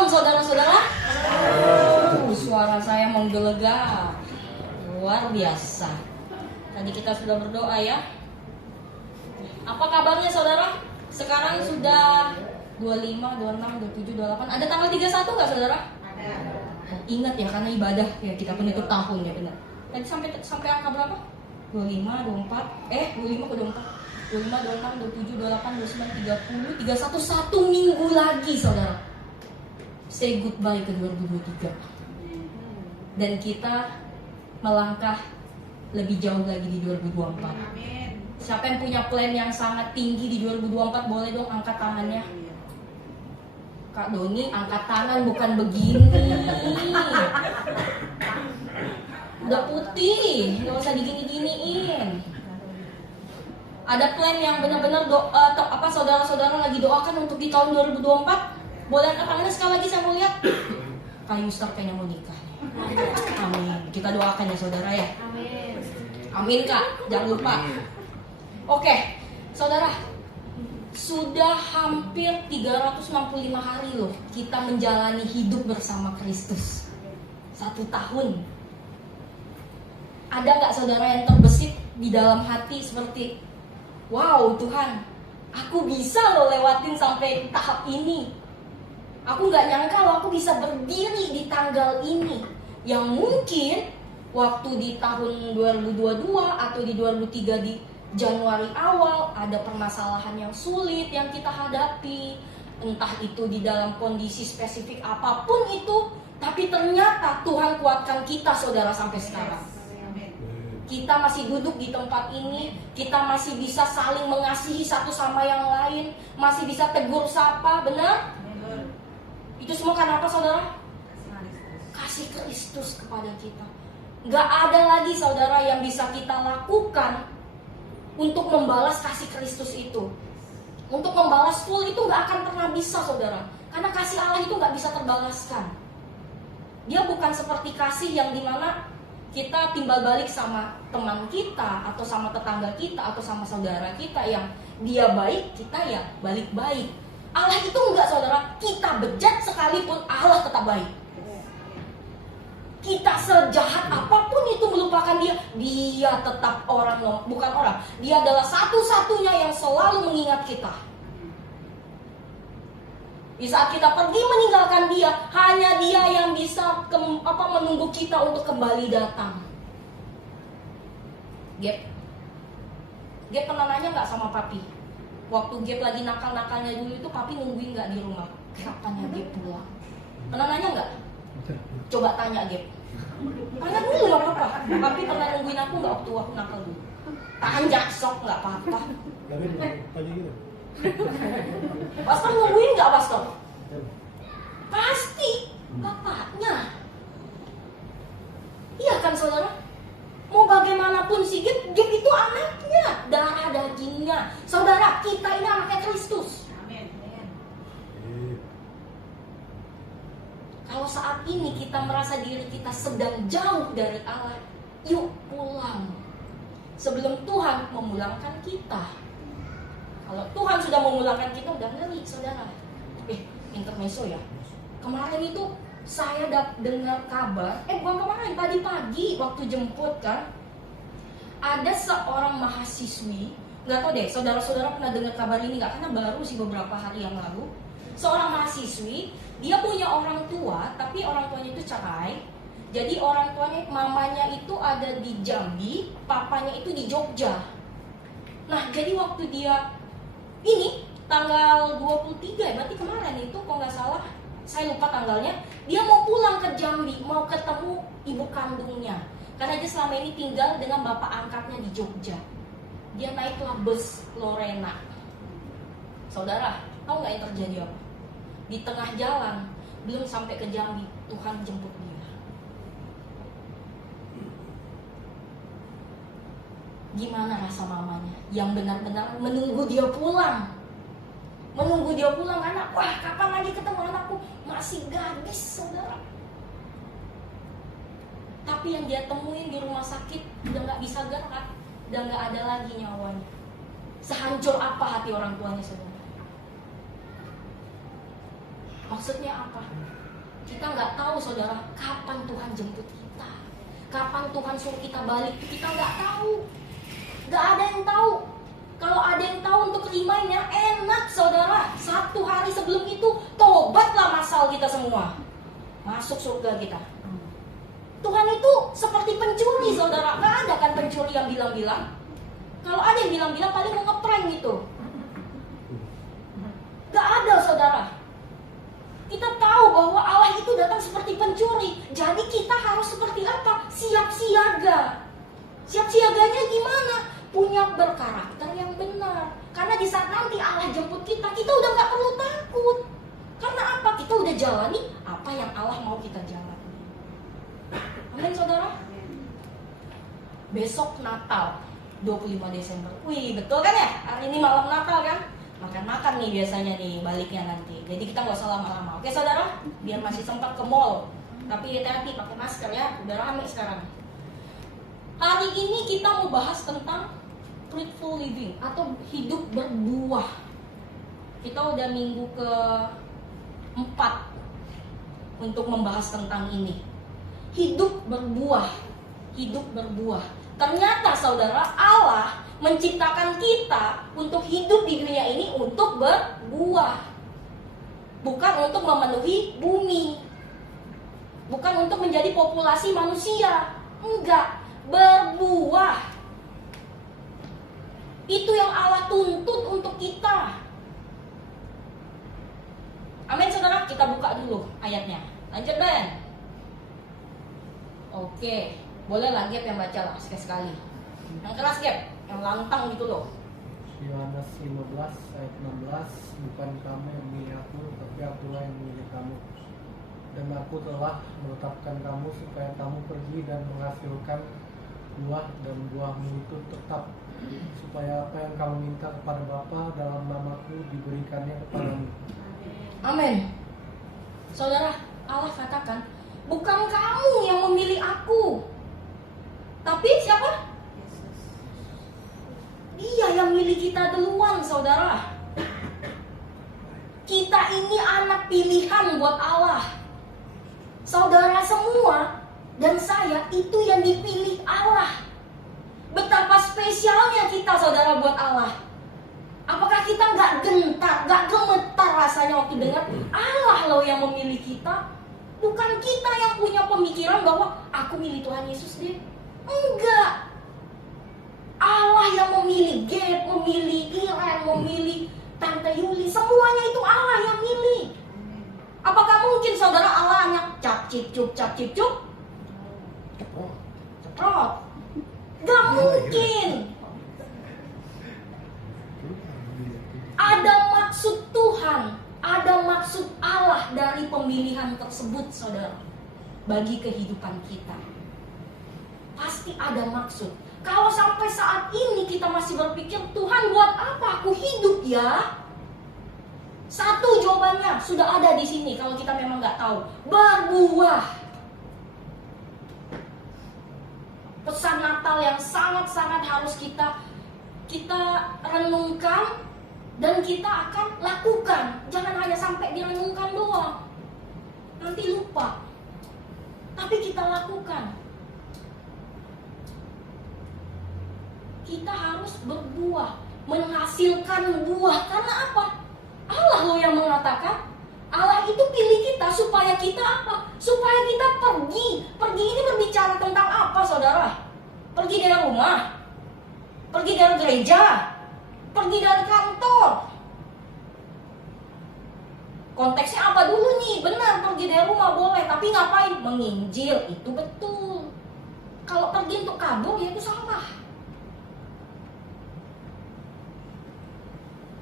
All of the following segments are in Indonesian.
Shalom saudara-saudara. Suara saya menggelegar. Luar biasa. Tadi kita sudah berdoa ya. Apa kabarnya saudara? Sekarang sudah 25, 26, 27, 28. Ada tanggal 31 nggak saudara? Ada. Ingat ya, karena ibadah ya, kita penutup tahun ya, benar. Tadi sampai angka berapa? 25, 24, 25 ke 24. 25, 26, 27, 28, 29, 30, 31, 1 minggu lagi saudara. Say goodbye ke 2023. Dan kita melangkah lebih jauh lagi di 2024. Amin. Siapa yang punya plan yang sangat tinggi di 2024 boleh dong angkat tangannya. Kak Doni angkat tangan bukan begini. Udah putih, nggak usah digini-giniin. Ada plan yang benar-benar saudara-saudara lagi doakan untuk di tahun 2024. Boleh angkat tangannya sekali lagi, saya mau lihat. Kak Yustar kayaknya mau nikah. Amin. Kita doakan ya saudara ya. Amin. Amin Kak, jangan lupa. Oke, saudara, sudah hampir 365 hari loh kita menjalani hidup bersama Kristus. 1 tahun. Ada nggak saudara yang terbesit di dalam hati seperti, wow Tuhan, aku bisa loh lewatin sampai tahap ini. Aku nggak nyangka loh aku bisa berdiri di tanggal ini. Yang mungkin waktu di tahun 2022 atau di 2003 di Januari awal ada permasalahan yang sulit yang kita hadapi. Entah itu di dalam kondisi spesifik apapun itu. Tapi ternyata Tuhan kuatkan kita saudara sampai sekarang. Kita masih duduk di tempat ini, kita masih bisa saling mengasihi satu sama yang lain, masih bisa tegur sapa, benar? Itu semua karena apa saudara? Kasih Kristus kepada kita. Gak ada lagi saudara yang bisa kita lakukan untuk membalas kasih Kristus itu. Untuk membalas full itu gak akan pernah bisa saudara. Karena kasih Allah itu gak bisa terbalaskan. Dia bukan seperti kasih yang dimana kita timbal balik sama teman kita, atau sama tetangga kita, atau sama saudara kita yang dia baik, kita ya balik baik. Allah itu enggak saudara, kita bejat sekalipun Allah tetap baik. Kita sejahat apapun itu melupakan dia, dia tetap bukan orang. Dia adalah satu-satunya yang selalu mengingat kita. Di saat kita pergi meninggalkan dia, hanya dia yang bisa menunggu kita untuk kembali datang. Gap pernah nanya nggak sama papi? Waktu Gap lagi nakal-nakalnya dulu itu, papi nungguin nggak di rumah? Kapan ya Gap pulang? Pernah nanya nggak? Coba tanya Gap. Tanya dulu nggak apa-apa. Papi pernah nungguin aku nggak waktu aku nakal dulu? Tanya sok nggak apa-apa. Tanya gitu. Pastor nungguin nggak pastor? Pasti bapaknya. Iya kan saudara? Mau bagaimanapun sih Gap itu anaknya, darah dagingnya. Saudara, kita ini anaknya Kristus. Amin. Kalau saat ini kita merasa diri kita sedang jauh dari Allah, yuk pulang. Sebelum Tuhan memulangkan kita. Kalau Tuhan sudah memulangkan kita, udah ngeri saudara. Intermezzo ya. Kemarin itu saya dengar kabar, bukan kemarin, tadi pagi waktu jemput kan, ada seorang mahasiswi, nggak tahu deh, saudara-saudara pernah dengar kabar ini nggak? Karena baru sih beberapa hari yang lalu. Seorang mahasiswi, dia punya orang tua, tapi orang tuanya itu cerai. Jadi orang tuanya, mamanya itu ada di Jambi, papanya itu di Jogja. Nah, jadi waktu dia ini tanggal 23 ya, berarti kemarin itu kalau nggak salah, saya lupa tanggalnya, dia mau pulang ke Jambi, mau ketemu ibu kandungnya. Karena dia selama ini tinggal dengan bapak angkatnya di Jogja. Dia naiklah bus Lorena. Saudara, tahu nggak yang terjadi apa? Di tengah jalan, belum sampai ke Jambi, Tuhan jemput dia. Gimana rasa mamanya yang benar-benar menunggu dia pulang? Menunggu dia pulang karena, wah kapan lagi ketemu anakku? Masih gadis saudara. Tapi yang dia temuin di rumah sakit udah gak bisa gerak, udah gak ada lagi nyawanya. Sehancur apa hati orang tuanya saudara? Maksudnya apa? Kita nggak tahu saudara, kapan Tuhan jemput kita, kapan Tuhan suruh kita balik, kita nggak tahu. Nggak ada yang tahu. Kalau ada yang tahu untuk rimanya, enak saudara. 1 hari sebelum itu, tobatlah masal kita semua, masuk surga kita. Tuhan itu seperti pencuri saudara. Nggak ada kan pencuri yang bilang-bilang. Kalau ada yang bilang-bilang paling mau ngeprank gitu. Nggak ada saudara. Kita tahu bahwa Allah itu datang seperti pencuri. Jadi kita harus seperti apa? Siap siaga. Siap siaganya gimana? Punya berkarakter yang benar. Karena di saat nanti Allah jemput kita, kita udah nggak perlu takut. Karena apa? Kita udah jalani apa yang Allah mau kita jalani. Amin saudara. Besok Natal 25 Desember. Wih, betul kan ya? Hari ini malam Natal kan? Makan-makan nih biasanya nih baliknya nanti. Jadi kita nggak usah lama-lama. Oke saudara? Biar masih sempat ke mall. Tapi hati-hati pakai masker ya. Udah rame sekarang. Hari ini kita mau bahas tentang fruitful living atau hidup berbuah. Kita udah minggu ke-4 untuk membahas tentang ini. Hidup berbuah. Hidup berbuah. Ternyata saudara, Allah menciptakan kita untuk hidup di dunia ini untuk berbuah. Bukan untuk memenuhi bumi. Bukan untuk menjadi populasi manusia. Enggak, berbuah. Itu yang Allah tuntut untuk kita. Amin saudara, kita buka dulu ayatnya. Lanjut Ben. Oke, boleh lah Gap yang baca lah sekali-sekali. Yang keras Gap, yang lantang gitu loh. Yohanes 15 ayat 16, bukan kamu yang memilih aku, tapi akulah yang memilih kamu. Dan aku telah menetapkan kamu supaya kamu pergi dan menghasilkan buah, dan buahmu itu tetap, supaya apa yang kamu minta kepada Bapa dalam namaku diberikannya kepadamu. Amin. Saudara, Allah katakan, bukan kamu yang memilih aku, tapi siapa? Dia yang milih kita duluan saudara. Kita ini anak pilihan buat Allah. Saudara semua dan saya itu yang dipilih Allah. Betapa spesialnya kita saudara buat Allah. Apakah kita nggak gentar, nggak gemetar rasanya waktu dengar Allah loh yang memilih kita? Bukan kita yang punya pemikiran bahwa aku milih Tuhan Yesus deh. Enggak. Allah yang memilih Gap, memilih Iren, memilih Tante Yuli. Semuanya itu Allah yang milih. Apakah mungkin saudara Allah hanya cap cip cup ceprot? Gak mungkin. Ada maksud Tuhan, ada maksud Allah dari pemilihan tersebut saudara. Bagi kehidupan kita pasti ada maksud. Kalau sampai saat ini kita masih berpikir, Tuhan buat apa aku hidup ya? Satu jawabannya sudah ada di sini kalau kita memang nggak tahu. Berbuah. Pesan Natal yang sangat-sangat harus kita renungkan dan kita akan lakukan. Jangan hanya sampai direnungkan doang. Nanti lupa. Tapi kita lakukan. Kita harus berbuah, menghasilkan buah. Karena apa? Allah loh yang mengatakan. Allah itu pilih kita supaya kita apa? Supaya kita pergi. Pergi ini berbicara tentang apa saudara? Pergi dari rumah, pergi dari gereja, pergi dari kantor. Konteksnya apa dulu nih? Benar, pergi dari rumah boleh, tapi ngapain? Menginjil, itu betul. Kalau pergi untuk kabur ya itu salah.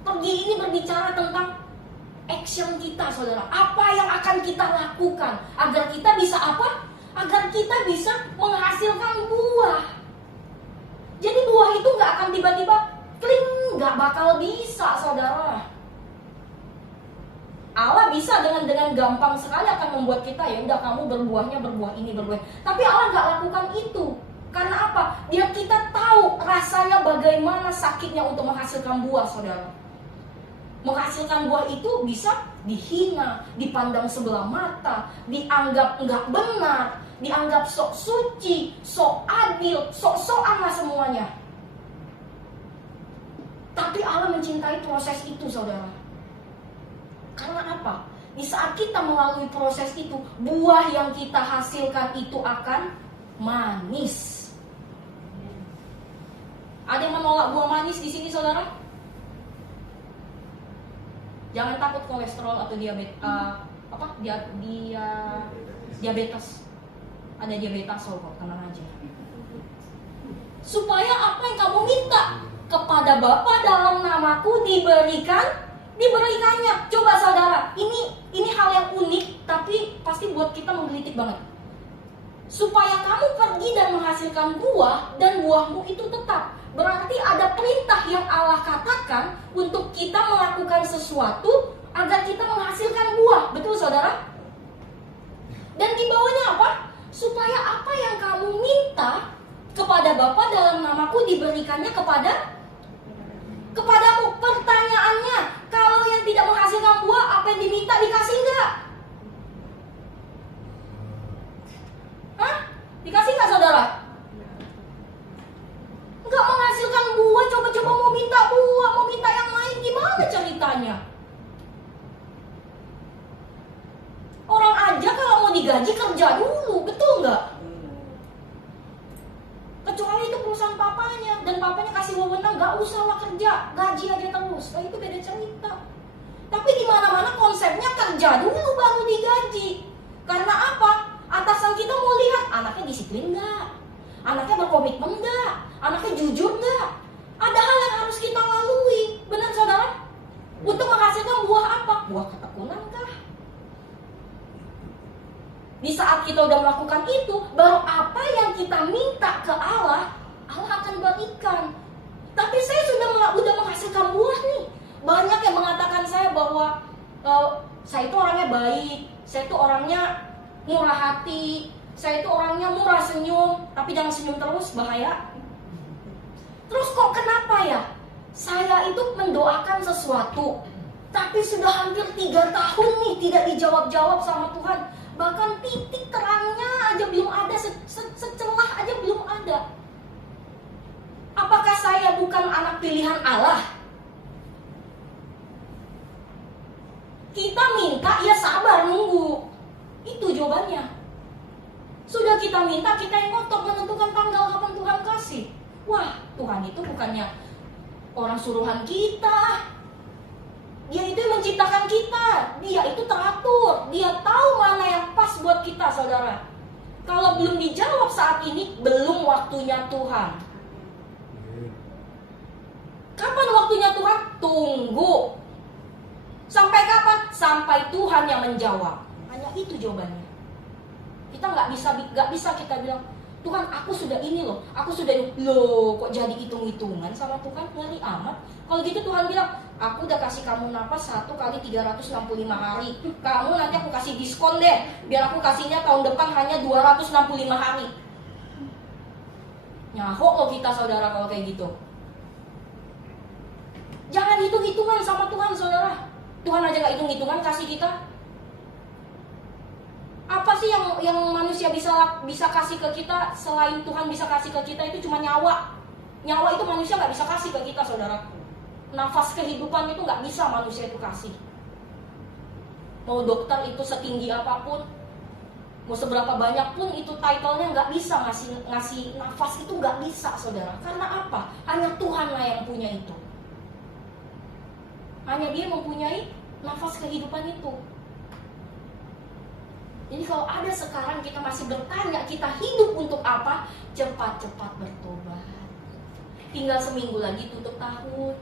Pergi ini berbicara tentang action kita saudara. Apa yang akan kita lakukan agar kita bisa apa? Agar kita bisa menghasilkan buah. Jadi buah itu gak akan tiba-tiba kling, gak bakal bisa saudara. Allah bisa dengan gampang sekali akan membuat kita ya udah kamu berbuahnya berbuah ini berbuah. Tapi Allah gak lakukan itu. Karena apa? Biar kita tahu rasanya bagaimana sakitnya untuk menghasilkan buah saudara. Menghasilkan buah itu bisa dihina, dipandang sebelah mata, dianggap enggak benar, dianggap sok suci, sok adil, sok-sokan lah semuanya. Tapi Allah mencintai proses itu, saudara. Karena apa? Di saat kita melalui proses itu, buah yang kita hasilkan itu akan manis. Ada yang menolak buah manis di sini, saudara? Jangan takut kolesterol atau diabetes. Ada diabetes kok, tenang aja. Supaya apa yang kamu minta kepada Bapa dalam namaku diberikannya. Coba saudara, ini hal yang unik tapi pasti buat kita menggelitik banget. Supaya kamu pergi dan menghasilkan buah dan buahmu itu tetap. Berarti ada perintah yang Allah katakan untuk kita melakukan sesuatu agar kita menghasilkan buah. Betul saudara? Dan di bawahnya apa? Supaya apa yang kamu minta kepada Bapa dalam namaku diberikannya kepadamu. Pertanyaannya, kalau yang tidak menghasilkan buah, apa yang diminta dikasih enggak? Hah? Dikasih enggak saudara? Enggak menghasilkan buah, coba-coba mau minta buah, mau minta yang lain, gimana ceritanya? Orang aja kalau mau digaji kerja dulu, betul nggak? Kecuali itu perusahaan papanya, dan papanya kasih wewenang nggak usah lah kerja, gaji aja terus. Nah, itu beda cerita. Tapi di mana-mana konsepnya kerja dulu baru digaji. Karena apa? Atasan kita mau lihat anaknya disiplin nggak, anaknya berkomitmen nggak, anaknya jujur nggak. Ada hal yang harus kita lalui, benar saudara? Untuk menghasilkan buah apa? Buah ketekunan kah? Di saat kita udah melakukan itu, baru apa yang kita minta ke Allah, Allah akan berikan. Tapi saya sudah menghasilkan buah nih. Banyak yang mengatakan saya bahwa saya itu orangnya baik, saya itu orangnya murah hati, saya itu orangnya murah senyum, tapi jangan senyum terus, bahaya. Terus kok kenapa ya? Saya itu mendoakan sesuatu, tapi sudah hampir 3 tahun nih tidak dijawab-jawab sama Tuhan. Bahkan titik terangnya aja belum ada, secelah aja belum ada. Apakah saya bukan anak pilihan Allah? Kita minta, ya sabar nunggu. Itu jawabannya. Sudah kita minta, kita yang ngotot menentukan tanggal kapan Tuhan kasih. Wah, Tuhan itu bukannya orang suruhan kita. Dia itu yang menciptakan kita. Dia itu teratur. Dia tahu mana yang pas buat kita, saudara. Kalau belum dijawab saat ini, belum waktunya Tuhan. Kapan waktunya Tuhan? Tunggu. Sampai kapan? Sampai Tuhan yang menjawab. Hanya itu jawabannya. Kita nggak bisa kita bilang, Tuhan aku sudah ini loh, aku sudah ini. Loh kok jadi hitung-hitungan sama Tuhan? Ngeri amat. Kalau gitu Tuhan bilang, aku udah kasih kamu napas 1 kali 365 hari. Kamu nanti aku kasih diskon deh, biar aku kasihnya tahun depan hanya 265 hari. Nyahok loh kita saudara kalau kayak gitu. Jangan hitung-hitungan sama Tuhan saudara. Tuhan aja gak hitung-hitungan kasih kita. Apa sih yang manusia bisa kasih ke kita selain Tuhan bisa kasih ke kita? Itu cuma nyawa. Nyawa itu manusia gak bisa kasih ke kita saudara. Nafas kehidupan itu gak bisa manusia itu kasih. Mau dokter itu setinggi apapun, mau seberapa banyak pun itu title-nya gak bisa ngasih nafas, itu gak bisa saudara. Karena apa? Hanya Tuhan lah yang punya itu. Hanya Dia mempunyai nafas kehidupan itu. Jadi kalau ada sekarang kita masih bertanya, kita hidup untuk apa? Cepat-cepat bertobat. Tinggal seminggu lagi tutup tahun.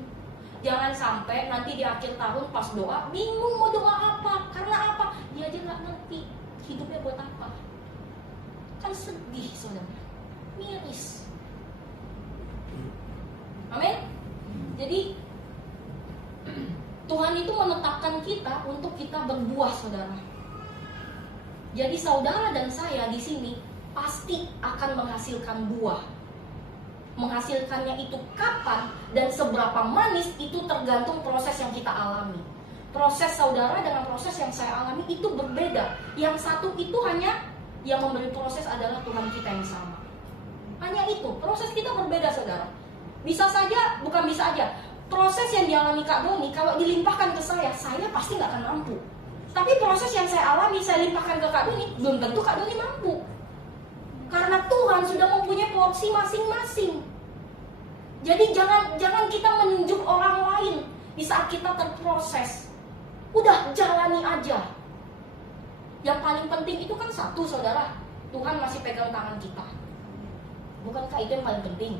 Jangan sampai nanti di akhir tahun pas doa bingung mau doa apa. Karena apa? Dia aja gak ngerti hidupnya buat apa. Kan sedih saudara, miris. Amin. Jadi Tuhan itu menetapkan kita untuk kita berbuah saudara. Jadi saudara dan saya di sini pasti akan menghasilkan buah. Menghasilkannya itu kapan dan seberapa manis itu tergantung proses yang kita alami. Proses saudara dengan proses yang saya alami itu berbeda. Yang satu itu hanya yang memberi proses adalah Tuhan kita yang sama. Hanya itu, proses kita berbeda saudara. Bisa saja, bukan bisa aja, proses yang dialami Kak Doni kalau dilimpahkan ke saya pasti nggak akan mampu. Tapi proses yang saya alami, saya limpahkan ke Kak Doni, belum tentu Kak Doni mampu. Karena Tuhan sudah mempunyai porsi masing-masing. Jadi jangan kita menunjuk orang lain di saat kita terproses. Udah jalani aja. Yang paling penting itu kan satu saudara, Tuhan masih pegang tangan kita. Bukankah itu yang paling penting?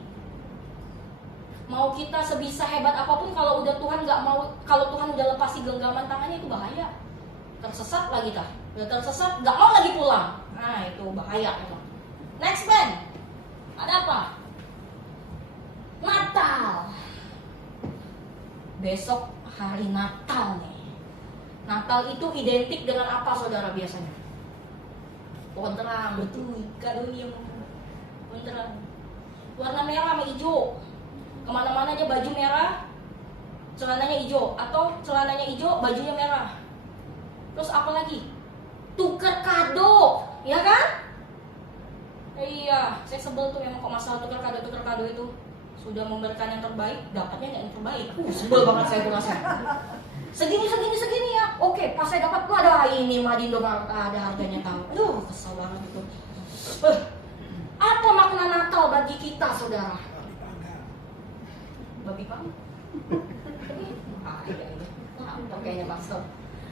Mau kita sebisa hebat apapun, kalau udah Tuhan nggak mau, kalau Tuhan udah lepasi genggaman tangannya itu bahaya. Tersesat lagi kita, udah tersesat nggak mau lagi pulang. Nah itu bahaya. Next man, ada apa? Natal. Besok hari Natal nih. Natal itu identik dengan apa saudara biasanya? Pohon terang, betul. Kak Doni yang pohon terang. Warna merah sama hijau. Kemana-mana aja baju merah, celananya hijau. Atau celananya hijau, bajunya merah. Terus apa lagi? Tuker kado, ya kan? Iya, saya sebel tuh memang kok masalah tuker kado itu. Sudah memberikan yang terbaik, dapatnya nggak yang terbaik. Sebel banget saya tuh rasanya. Segini ya. Oke, pas saya dapat tuh ada ini Madindo ada harganya tahu. Aduh, kesel banget itu. Apa makna Natal bagi kita, saudara? Babi panggang. Iya. Kayaknya maksud.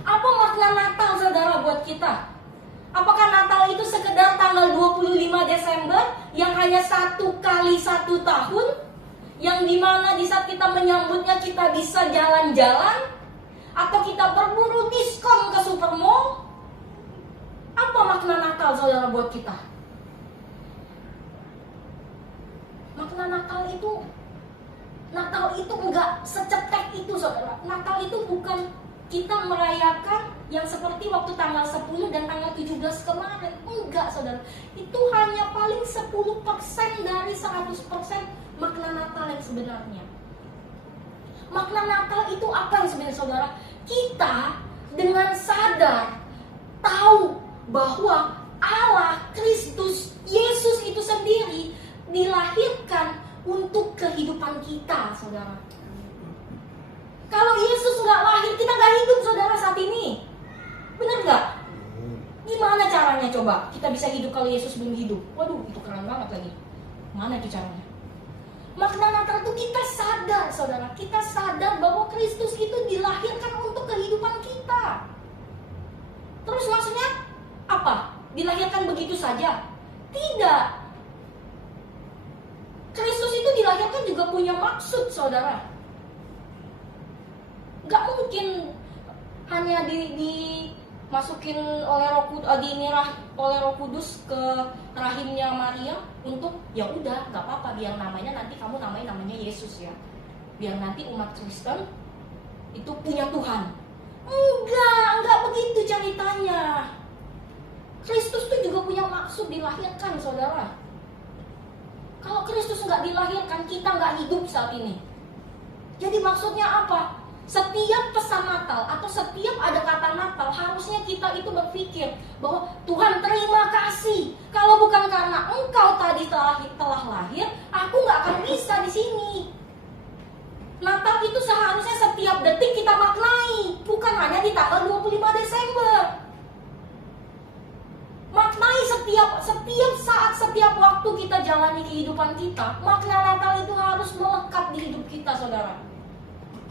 Apa makna Natal, saudara, buat kita? Apakah Natal itu sekedar tanggal 25 Desember yang hanya satu kali satu tahun, yang dimana di saat kita menyambutnya kita bisa jalan-jalan, atau kita berburu diskon ke supermall? Apa makna Natal saudara buat kita? Makna Natal itu enggak secetek itu saudara. Natal itu bukan kita merayakan yang seperti waktu tanggal 10 dan tanggal 17 kemarin. Enggak saudara. Itu hanya paling 10% dari 100% makna Natal yang sebenarnya. Makna Natal itu apa yang sebenarnya saudara? Kita dengan sadar tahu bahwa Allah, Kristus, Yesus itu sendiri dilahirkan untuk kehidupan kita, saudara. Kalau Yesus nggak lahir, kita nggak hidup, saudara, saat ini. Benar nggak? Gimana caranya coba kita bisa hidup kalau Yesus belum hidup? Waduh, itu keren banget lagi. Mana itu caranya? Makna Natal itu kita sadar, saudara. Kita sadar bahwa Kristus itu dilahirkan untuk kehidupan kita. Terus maksudnya apa? Dilahirkan begitu saja? Tidak. Kristus itu dilahirkan juga punya maksud, saudara. Gak mungkin hanya dimasukin oleh Roh Kudus ke rahimnya Maria untuk ya udah nggak apa-apa, biar namanya nanti kamu namanya Yesus ya, biar nanti umat Kristen itu punya Tuhan. Enggak begitu ceritanya. Kristus itu juga punya maksud dilahirkan, saudara. Kalau Kristus nggak dilahirkan, kita nggak hidup saat ini. Jadi maksudnya apa? Setiap pesan Natal atau setiap ada kata Natal, harusnya kita itu berpikir bahwa Tuhan terima kasih. Kalau bukan karena Engkau tadi telah lahir, aku nggak akan bisa di sini. Natal itu seharusnya setiap detik kita maknai, bukan hanya di tanggal 25 Desember. Maknai setiap saat, setiap waktu kita jalani kehidupan kita. Makna Natal itu harus melekat di hidup kita, saudara.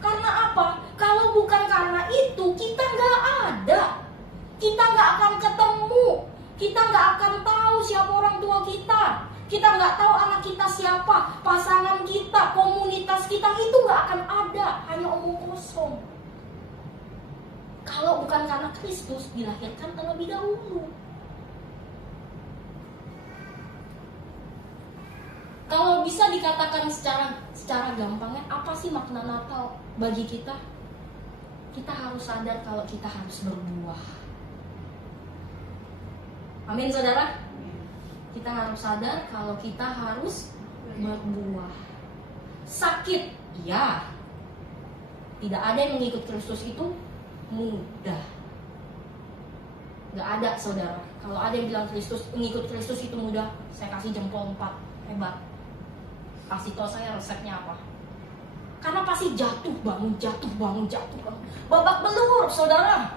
Karena apa? Kalau bukan karena itu, kita nggak ada. Kita nggak akan ketemu. Kita nggak akan tahu siapa orang tua kita. Kita nggak tahu anak kita siapa, pasangan kita, komunitas kita, itu nggak akan ada. Hanya omong kosong. Kalau bukan karena Kristus dilahirkan terlebih dahulu. Kalau bisa dikatakan secara gampangnya, apa sih makna Natal bagi kita? Kita harus sadar kalau kita harus berbuah. Amin, saudara. Kita harus sadar kalau kita harus berbuah. Sakit, ya. Tidak ada yang mengikut Kristus itu mudah. Gak ada, saudara. Kalau ada yang bilang mengikut Kristus itu mudah, saya kasih jempol 4. Hebat. Kasih tau saya resepnya apa. Karena pasti jatuh bangun. Babak belur, saudara.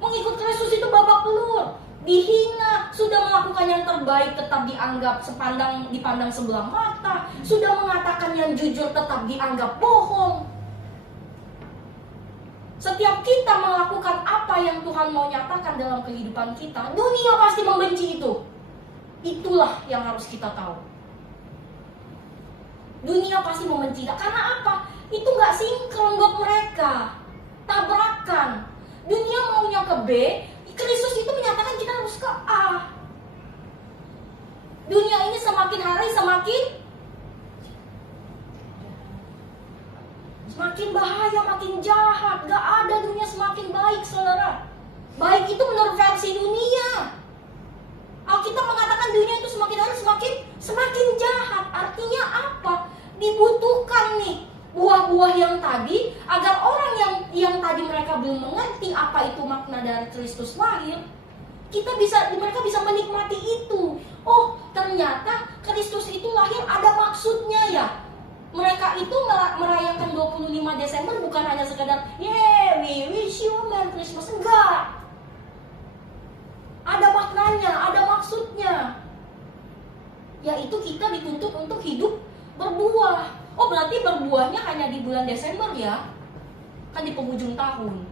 Mengikut Kristus itu babak belur. Dihina, sudah melakukan yang terbaik tetap dianggap dipandang sebelah mata. Sudah mengatakan yang jujur tetap dianggap bohong. Setiap kita melakukan apa yang Tuhan mau nyatakan dalam kehidupan kita, dunia pasti membenci itu. Itulah yang harus kita tahu. Dunia pasti membenci kita. Karena apa? Itu gak sinkron buat mereka. Tabrakan. Dunia maunya ke B, Kristus itu menyatakan kita harus ke A. Dunia ini semakin hari semakin bahaya, makin jahat. Gak ada dunia semakin baik, saudara. Baik itu menurut versi dunia. Alkitab mengatakan dunia itu semakin hari semakin jahat. Artinya apa? Dibutuhkan nih buah-buah yang tadi, agar orang yang tadi mereka belum mengerti apa itu makna dari Kristus lahir, mereka bisa menikmati itu. Oh, ternyata Kristus itu lahir ada maksudnya ya. Mereka itu merayakan 25 Desember bukan hanya sekedar we wish you a Merry Christmas. Enggak. Ada maknanya, ada maksudnya. Yaitu kita dituntut untuk hidup berbuah. Oh, berarti berbuahnya hanya di bulan Desember ya? Kan di penghujung tahun.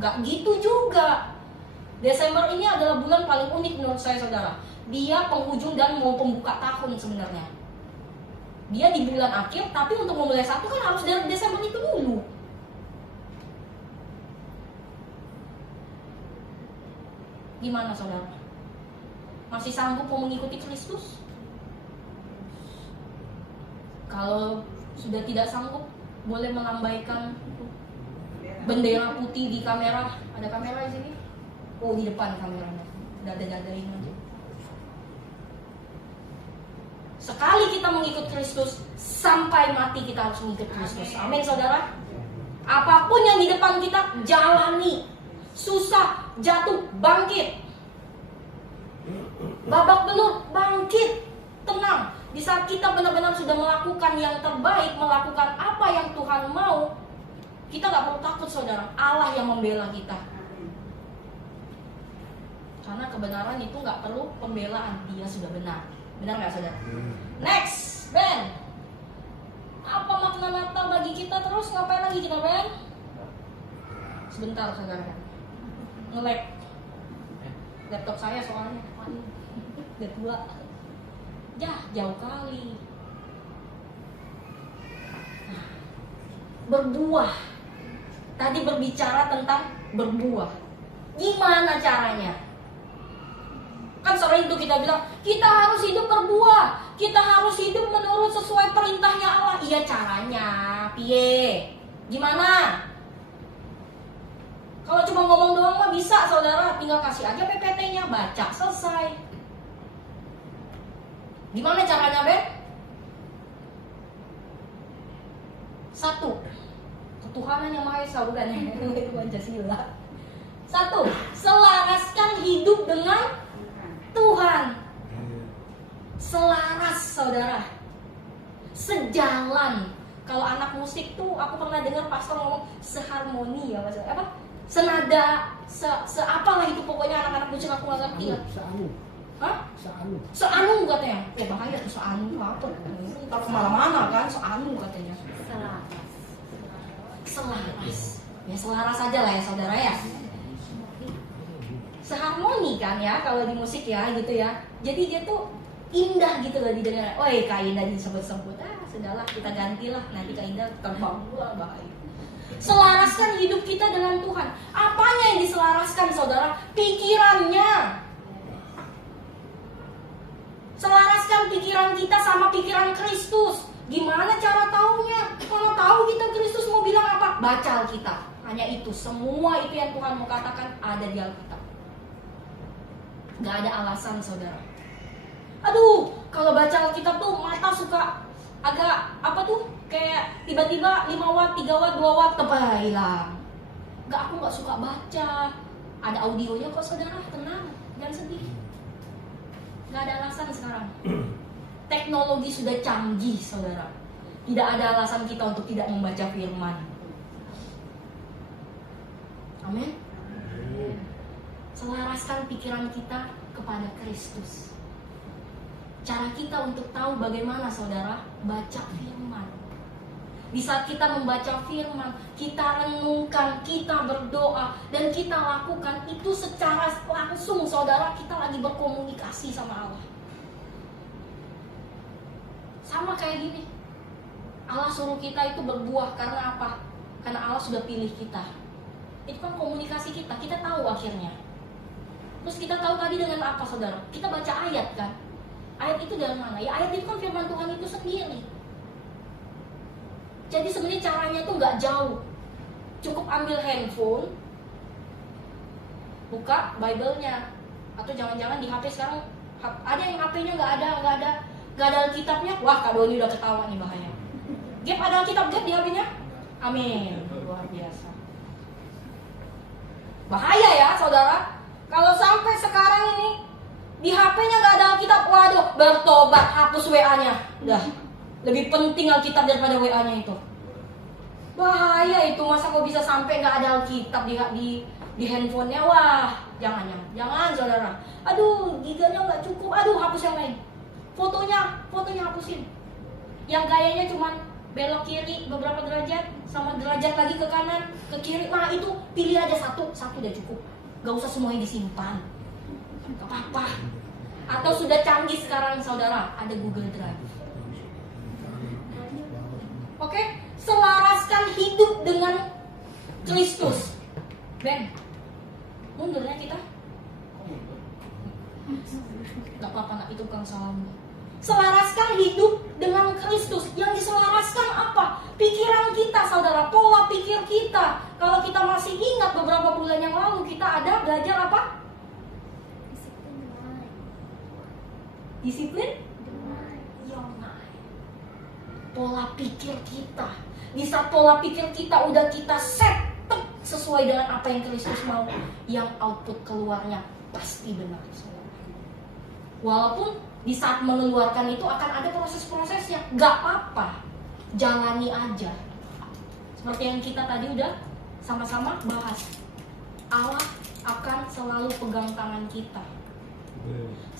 Enggak gitu juga. Desember ini adalah bulan paling unik menurut saya, saudara. Dia penghujung dan mau pembuka tahun sebenarnya. Dia di bulan akhir, tapi untuk memulai satu kan harus dari Desember itu dulu. Gimana, saudara? Masih sanggup mau mengikuti Kristus? Kalau sudah tidak sanggup, boleh melambaikan bendera putih di kamera. Ada kamera di sini? Oh, di depan kameranya. Dada-dadain aja. Sekali kita mengikut Kristus, sampai mati kita harus mengikut Kristus. Amin, saudara. Apapun yang di depan kita, jalani. Susah, jatuh, bangkit. Babak belur, bangkit. Tenang. Di saat kita benar-benar sudah melakukan yang terbaik, melakukan apa yang Tuhan mau, kita gak perlu takut, saudara. Allah yang membela kita. Karena kebenaran itu gak perlu pembelaan. Dia sudah benar. Benar gak, saudara? Next, Ben. Apa makna Natal bagi kita terus? Ngapain lagi kita, Ben? Sebentar, saudara. Nge-lag laptop saya soalnya. Udah tua. Jauh kali. Berbuah. Tadi berbicara tentang berbuah. Gimana caranya? Kan sering itu kita bilang, kita harus hidup berbuah. Kita harus hidup menurut sesuai perintahnya Allah. Iya, caranya. Piye? Gimana? Kalau cuma ngomong doang mah bisa, saudara. Tinggal kasih aja PPT-nya, baca, selesai. Gimana caranya, Ben? 1. Ketuhanan yang Maha Esa, bukan ya? Itu Pancasila. 1. Selaraskan hidup dengan Tuhan. Selaras, saudara. Sejalan. Kalau anak musik tuh, aku pernah dengar pastor ngomong seharmoni ya, Mas. Apa? Senada, apalah itu pokoknya anak-anak musik aku nggak ngerti. Seanu. Hah? Seanu. Seanu katanya. Bahaya tuh seanu apa? Kalau kemana-mana kan seanu katanya. Selaras. Ya selaras aja lah ya, saudara ya. Seharmoni kan ya kalau di musik ya gitu ya. Jadi dia tuh indah gitu loh didengar. Woi, Kak Indah disebut-sebut. Sudahlah kita gantilah, nanti Kak Indah terbang pula, bahaya. Selaraskan hidup kita dengan Tuhan. Apanya yang diselaraskan, saudara? Pikirannya. Selaraskan pikiran kita sama pikiran Kristus. Gimana cara taunya? Kalau tahu kita Kristus mau bilang apa? Baca Alkitab. Hanya itu. Semua itu yang Tuhan mau katakan ada di Alkitab. Gak ada alasan, saudara. Aduh, Kalau baca Alkitab tuh mata suka agak apa tuh, kayak tiba-tiba 5 watt, 3 watt, 2 watt hilang. Aku nggak suka baca. Ada audionya kok saudara, tenang, jangan sedih. Nggak ada alasan sekarang. Teknologi sudah canggih saudara. Tidak ada alasan kita untuk tidak membaca firman. Amin. Selaraskan pikiran kita kepada Kristus. Cara kita untuk tahu bagaimana saudara baca firman. Di saat kita membaca firman, kita renungkan, kita berdoa, dan kita lakukan itu secara langsung saudara, kita lagi berkomunikasi sama Allah. Sama kayak gini, Allah suruh kita itu berbuah karena apa? Karena Allah sudah pilih kita. Itu kan komunikasi kita tahu akhirnya. Terus kita tahu tadi dengan apa saudara? Kita baca ayat kan? Ayat itu dari mana? Ya ayat itu kan firman Tuhan itu sendiri. Jadi sebenarnya caranya tuh nggak jauh. Cukup ambil handphone, buka Bible-nya. Atau jangan-jangan di HP sekarang ada yang HP-nya nggak ada Alkitabnya. Wah, Kak Doni udah ketawa nih, bahaya. Gap ada Alkitab Gap di HP-nya? Amin. Luar biasa. Bahaya ya saudara. Kalau sampai sekarang ini di HP-nya nggak ada Alkitab, waduh, bertobat, hapus WA-nya. Udah, lebih penting Alkitab daripada WA-nya itu. Bahaya itu, masa kok bisa sampai nggak ada Alkitab di handphonenya? Wah, jangan saudara. Aduh, giganya nggak cukup. Aduh, hapus yang lain. Fotonya hapusin. Yang gayanya cuman belok kiri beberapa derajat, sama derajat lagi ke kanan, ke kiri. Nah itu pilih aja satu udah cukup. Gak usah semuanya disimpan. Gak apa-apa. Atau sudah canggih sekarang saudara, ada Google Drive. Oke, selaraskan hidup dengan Kristus. Ben, mundurnya kita. Gak apa-apa nak, itu bukan salahmu. Selaraskan hidup dengan Kristus. Yang diselaraskan apa? Pikiran kita saudara, pola pikir kita. Kalau kita masih ingat beberapa bulan yang lalu kita ada belajar apa? Disiplin your mind. Pola pikir kita. Di saat pola pikir kita udah kita set sesuai dengan apa yang Kristus mau, yang output keluarnya pasti benar. Walaupun di saat mengeluarkan itu akan ada proses-prosesnya, gak apa-apa, jalani aja. Seperti yang kita tadi udah sama-sama bahas, Allah akan selalu pegang tangan kita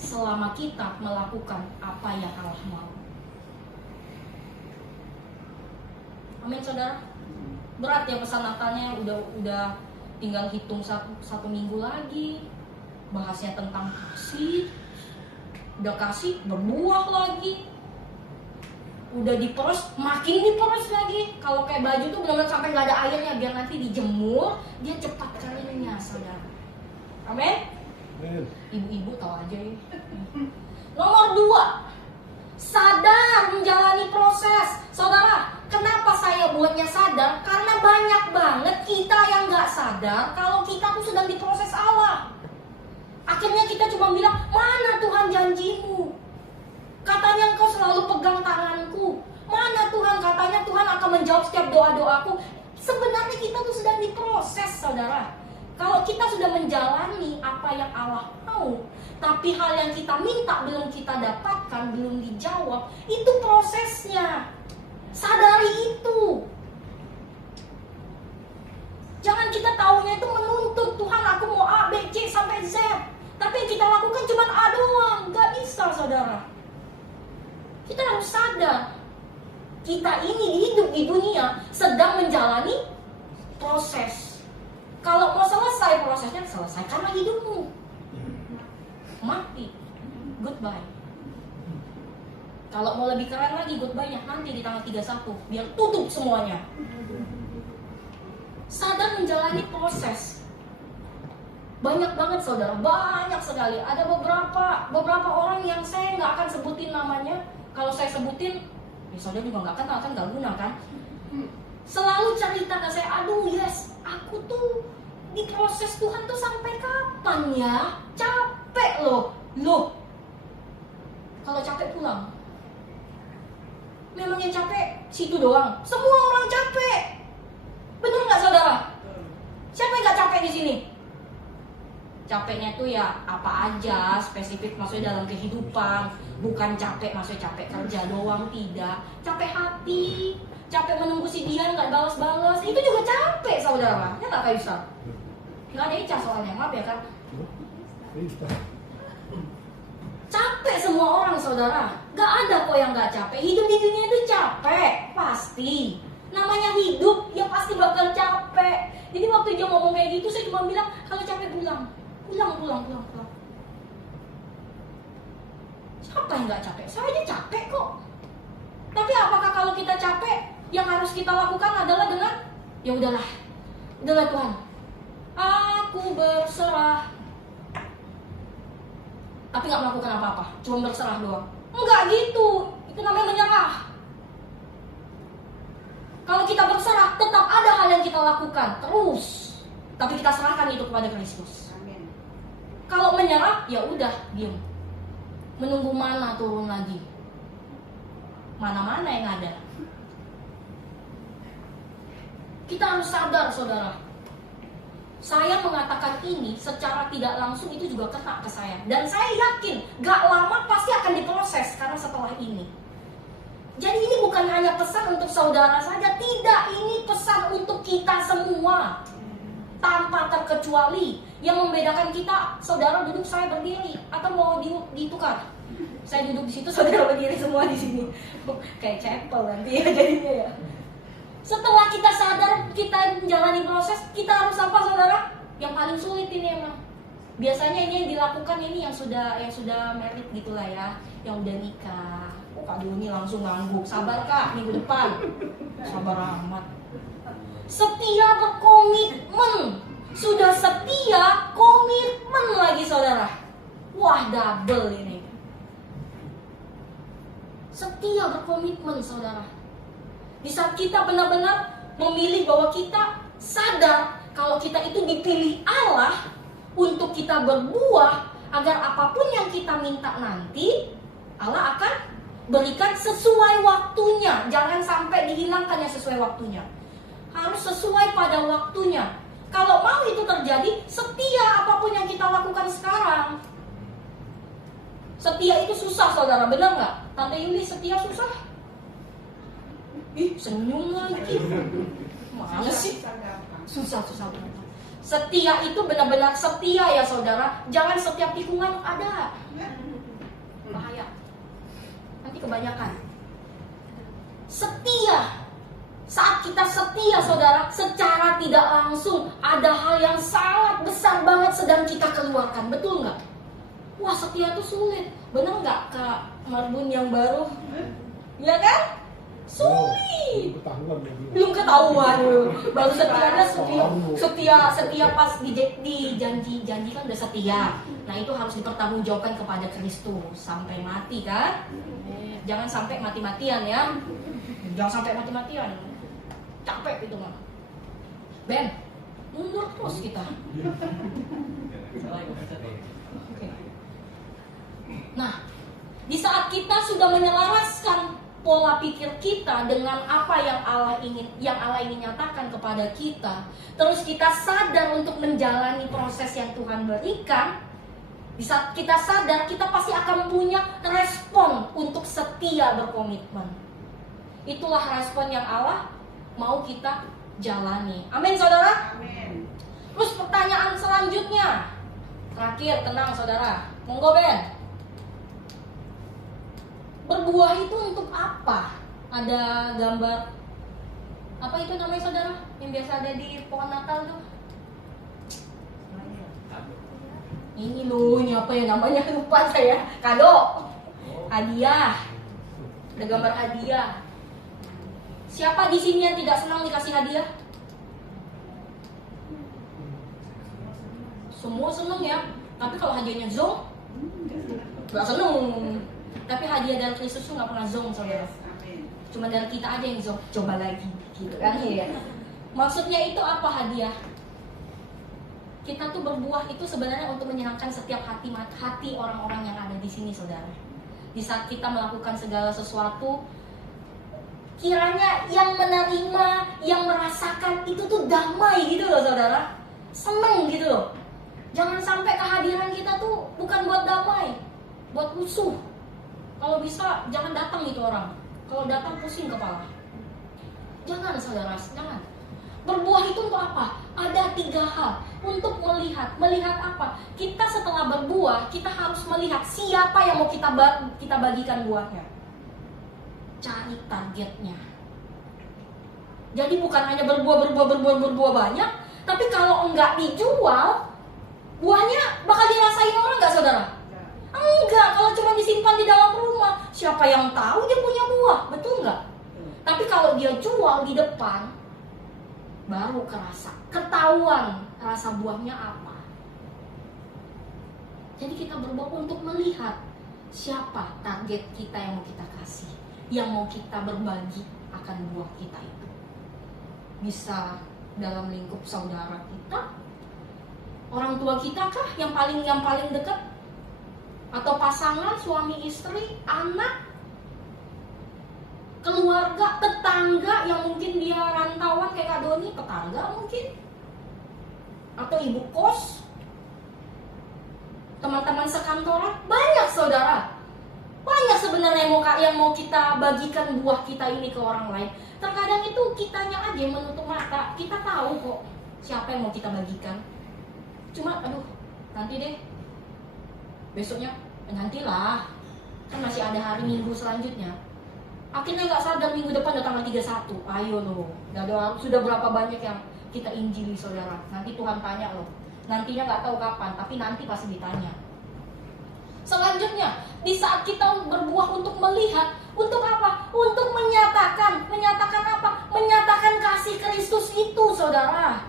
selama kita melakukan apa yang Allah mau. Amin saudara. Berat ya pesan Natalnya, udah tinggal hitung satu minggu lagi. Bahasnya tentang kasih, udah kasih berbuah lagi, udah diperes makin diperes lagi. Kalau kayak baju tuh benar-benar sampai nggak ada airnya, biar nanti dijemur dia cepat keringnya saudara. Amin. Ibu-ibu tahu aja ya. Nomor 2, sadar menjalani proses. Saudara, kenapa saya buatnya sadar? Karena banyak banget kita yang nggak sadar kalau kita tuh sedang diproses Allah. Akhirnya kita cuma bilang, mana Tuhan janjimu? Katanya Engkau selalu pegang tanganku. Mana Tuhan? Katanya Tuhan akan menjawab setiap doa-doaku. Sebenarnya kita tuh sedang diproses saudara. Kalau kita sudah menjalani apa yang Allah mau, tapi hal yang kita minta belum kita dapatkan, belum dijawab, itu prosesnya. Sadari itu. Jangan kita taunya itu menuntut, Tuhan aku mau A, B, C sampai Z. Tapi yang kita lakukan cuma A doang. Gak bisa saudara. Kita harus sadar, kita ini hidup di dunia sedang menjalani proses. Kalau mau selesai prosesnya, selesaikanlah hidupmu. Mati, goodbye. Kalau mau lebih keren lagi, goodbye-nya nanti di tanggal 31, biar tutup semuanya. Sadar menjalani proses. Banyak banget saudara, banyak sekali. Ada beberapa orang yang saya nggak akan sebutin namanya. Kalau saya sebutin, ya saudara juga nggak kenal kan, nggak guna kan. Selalu cerita ke saya, aduh yes, aku tuh diproses Tuhan tuh sampai kapan ya? Capek loh. Kalau capek pulang. Memang yang capek situ doang. Semua orang capek. Bener nggak saudara? Siapa yang nggak capek di sini? Capeknya tuh ya apa aja, spesifik maksudnya dalam kehidupan. Bukan capek maksudnya capek kerja doang, tidak. Capek hati, capek menunggu si Dian nggak balas-balas, itu juga capek saudara. Ya nggak Kak Yusa? Nggak ada Ica soalnya, maaf ya kan. Capek semua orang saudara. Gak ada kok yang gak capek. Hidup di dunia itu capek, pasti. Namanya hidup, ya pasti bakal capek. Jadi waktu dia ngomong kayak gitu, saya cuma bilang, kalau capek pulang. Pulang. Siapa yang gak capek? Saya aja capek kok. Tapi apakah kalau kita capek, yang harus kita lakukan adalah dengan, ya udahlah Tuhan, aku berserah. Tapi gak melakukan apa-apa, cuma berserah doang. Enggak gitu, itu namanya menyerah. Kalau kita berserah, tetap ada hal yang kita lakukan terus, tapi kita serahkan itu kepada Kristus. Kalau menyerah, ya udah diam, menunggu mana turun lagi. Mana-mana yang ada. Kita harus sadar saudara. Saya mengatakan ini secara tidak langsung itu juga kena ke saya. Dan saya yakin gak lama pasti akan diproses karena setelah ini. Jadi ini bukan hanya pesan untuk saudara saja. Tidak, ini pesan untuk kita semua. Tanpa terkecuali. Yang membedakan kita, saudara duduk, saya berdiri. Atau mau ditukar. Saya duduk di situ, saudara berdiri semua di sini. Kayak chapel nanti ya jadinya ya. Setelah kita sadar, kita menjalani proses, kita harus apa saudara? Yang paling sulit ini emang. Biasanya ini yang dilakukan ini yang sudah married gitulah ya, yang udah nikah. Oh Kak Doni langsung ngangguk. Sabar Kak, minggu depan. Sabar amat. Setia berkomitmen. Sudah setia, komitmen lagi saudara. Wah double ini. Setia berkomitmen saudara. Di saat kita benar-benar memilih bahwa kita sadar kalau kita itu dipilih Allah untuk kita berbuah agar apapun yang kita minta nanti Allah akan berikan sesuai waktunya. Jangan sampai dihilangkan yang sesuai waktunya. Harus sesuai pada waktunya. Kalau mau itu terjadi, setia apapun yang kita lakukan sekarang. Setia itu susah saudara, benar nggak? Tante Yuli setia susah? Ih, senyum lagi. Mana sih? Susah banget. Setia itu benar-benar setia ya saudara. Jangan setiap tikungan ada. Bahaya. Nanti kebanyakan. Setia. Saat kita setia saudara, secara tidak langsung ada hal yang sangat besar banget sedang kita keluarkan. Betul nggak? Wah setia itu sulit. Benar nggak Kak Marbun yang baru? Iya kan? Sulit. Belum ketahuan. Baru setianya setia pas janji kan udah setia. Nah itu harus dipertanggungjawabkan kepada Kristus sampai mati kan? Jangan sampai mati-matian ya. Jangan sampai mati-matian. Capek itu mah. Ben, mundur terus kita. Oke. Nah, di saat kita sudah menyelaraskan pola pikir kita dengan apa yang Allah ingin nyatakan kepada kita, terus kita sadar untuk menjalani proses yang Tuhan berikan, di saat kita sadar kita pasti akan punya respon untuk setia berkomitmen. Itulah respon yang Allah mau kita jalani. Amin saudara? Amin. Terus pertanyaan selanjutnya, terakhir, tenang saudara, monggo Ben. Berbuah itu untuk apa? Ada gambar apa itu namanya saudara? Yang biasa ada di pohon Natal tuh. Ini loh, ini apa ya namanya? Lupa saya. Kado. Hadiah. Ada gambar hadiah. Siapa di sini yang tidak senang dikasih hadiah? Semua senang ya. Tapi kalau hadiahnya zong, gak seneng. Tapi hadiah dari Kristus tuh gak pernah zong saudara. Cuma dari kita aja yang zong. Coba lagi gitu kan ya. Maksudnya itu apa hadiah? Kita tuh berbuah itu sebenarnya untuk menyenangkan setiap hati orang-orang yang ada di sini saudara. Di saat kita melakukan segala sesuatu, kiranya yang menerima, yang merasakan itu tuh damai gitu loh saudara. Seneng gitu loh. Jangan sampai kehadiran kita tuh bukan buat damai, buat musuh. Kalau bisa jangan datang itu orang. Kalau datang pusing kepala. Jangan saudara, jangan. Berbuah itu untuk apa? Ada 3 hal. Untuk melihat. Melihat apa? Kita setelah berbuah, kita harus melihat siapa yang mau kita bagikan buahnya. Cari targetnya. Jadi bukan hanya berbuah banyak, tapi kalau enggak dijual, buahnya bakal dirasain orang enggak saudara? Enggak, kalau cuma disimpan di dalam rumah, siapa yang tahu dia punya buah, betul enggak? Tapi kalau dia jual di depan, baru kerasa, ketahuan rasa buahnya apa. Jadi kita berbuah untuk melihat siapa target kita yang mau kita kasih, yang mau kita berbagi akan buah kita itu. Bisa dalam lingkup saudara kita, orang tua kita kah yang paling dekat, atau pasangan, suami istri, anak, keluarga, tetangga yang mungkin dia rantauan kayak Kak Doni, tetangga mungkin, atau ibu kos, teman-teman sekantoran, banyak saudara. Banyak sebenarnya yang mau kita bagikan buah kita ini ke orang lain. Terkadang itu kitanya aja yang menutup mata. Kita tahu kok siapa yang mau kita bagikan. Cuma nanti deh, besoknya nantilah, kan masih ada hari Minggu selanjutnya. Akhirnya nggak sadar minggu depan udah tanggal 31. Ayo loh, sudah berapa banyak yang kita injili saudara. Nanti Tuhan tanya loh. Nantinya nggak tahu kapan, tapi nanti pasti ditanya. Selanjutnya, di saat kita berbuah untuk melihat, untuk apa? Untuk menyatakan apa? Menyatakan kasih Kristus itu, saudara.